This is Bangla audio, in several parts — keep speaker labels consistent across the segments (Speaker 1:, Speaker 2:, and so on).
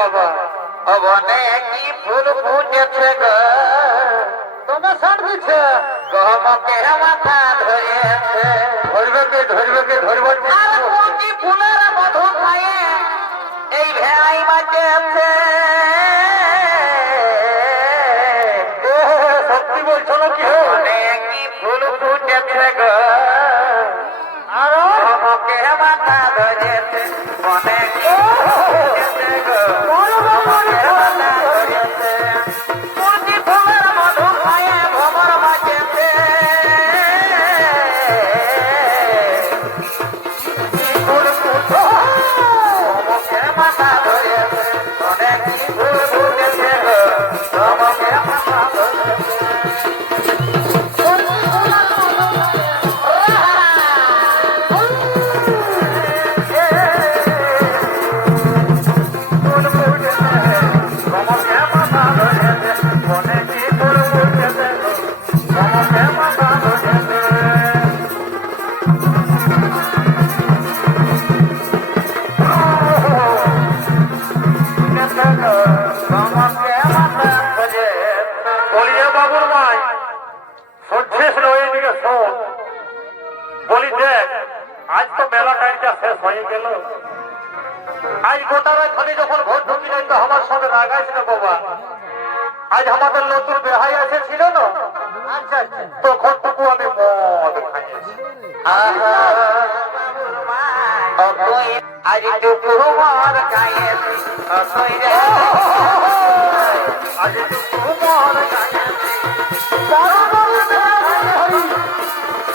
Speaker 1: বাবা।
Speaker 2: বনে কি ফুল ফুটেছে গো?
Speaker 1: তোমার সার দিচ্ছে
Speaker 2: গহমকে মাথা ধরেছে।
Speaker 1: ধরবে কে? ধরবে কে? ধরবে?
Speaker 2: আর কোটি ফুলের মধু খায়ে? এই ভেড়াই
Speaker 1: এ, সত্যি বলছো নাকি?
Speaker 2: ফুল ফুটেছে গো? মাথা ধরে ফুটেছে গো
Speaker 1: বলি দেখ আজ তো মেলা টাইমটা শেষ হয়ে গেল। আজ গোটা রাত যখন ভোট ঢুকি নাই, তো আমার সঙ্গে রাগাইস না বাবা আজ আমাদের নতুন বেহাই আছে, ছিল না? আচ্ছা আচ্ছা। তখন টুকু আমি মদ খাইয়েছি।
Speaker 2: আজ টুকু
Speaker 1: মদ আজ টুকু মদ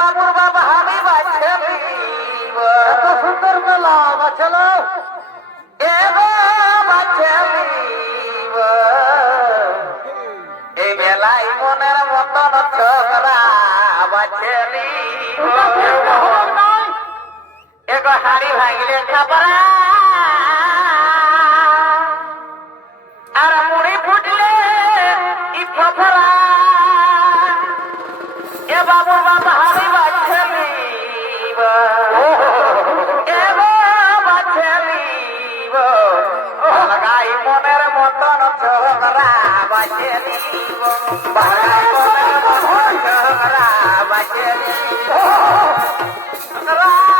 Speaker 1: বাবুর
Speaker 2: বাবা আমি বাছে
Speaker 1: এত সুন্দর মেলা বাছালো
Speaker 2: రామ రామ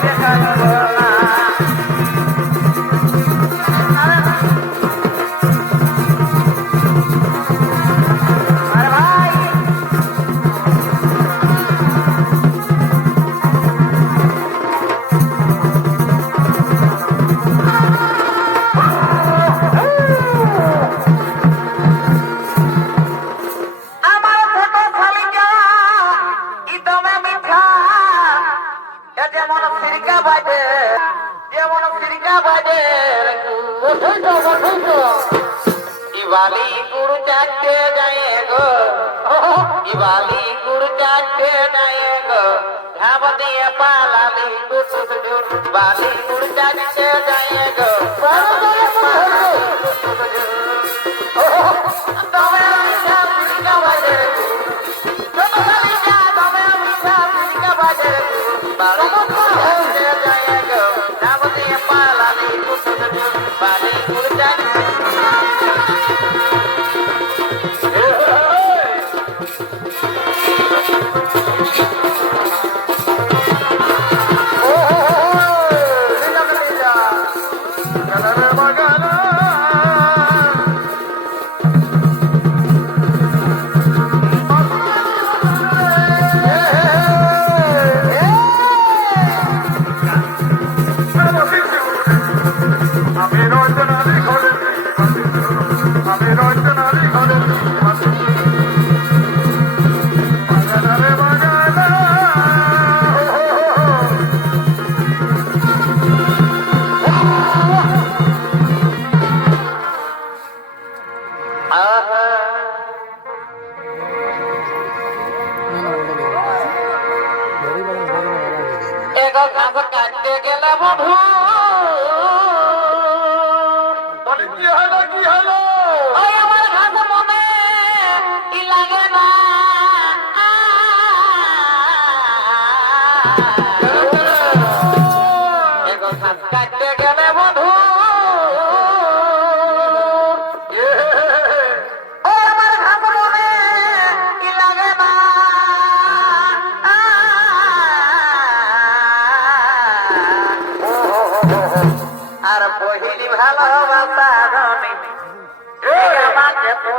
Speaker 2: 谢
Speaker 1: 谢。
Speaker 2: ইবালি গুড় চাটতে যায় গো ইবালি গুড় চাটতে যায় গো ঝাপ দিয়ে পালালি বালি চাটতে যায় গো তবে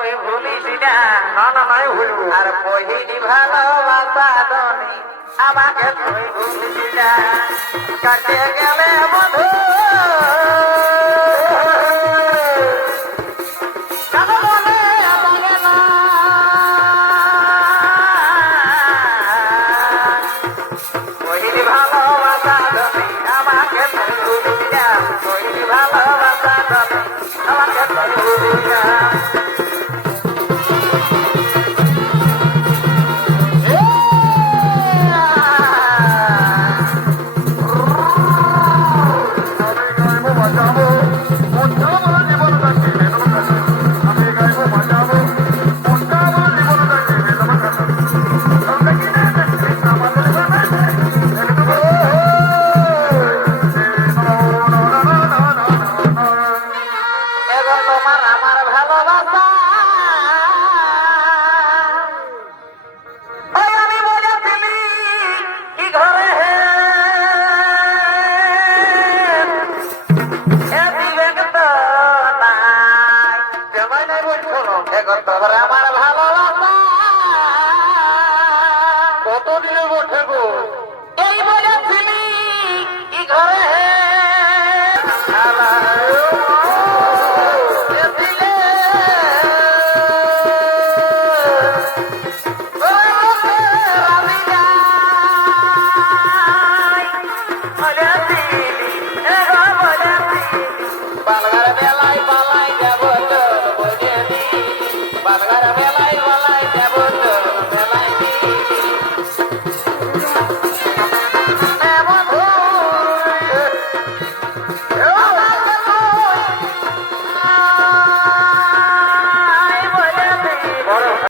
Speaker 2: আমি ভুলিছি না নয় ভুলবো আর বহিনি ভালোবাসা ধনী, আমাকে তুই ভুলিছি না। কাটে গেলে বধূ బాగా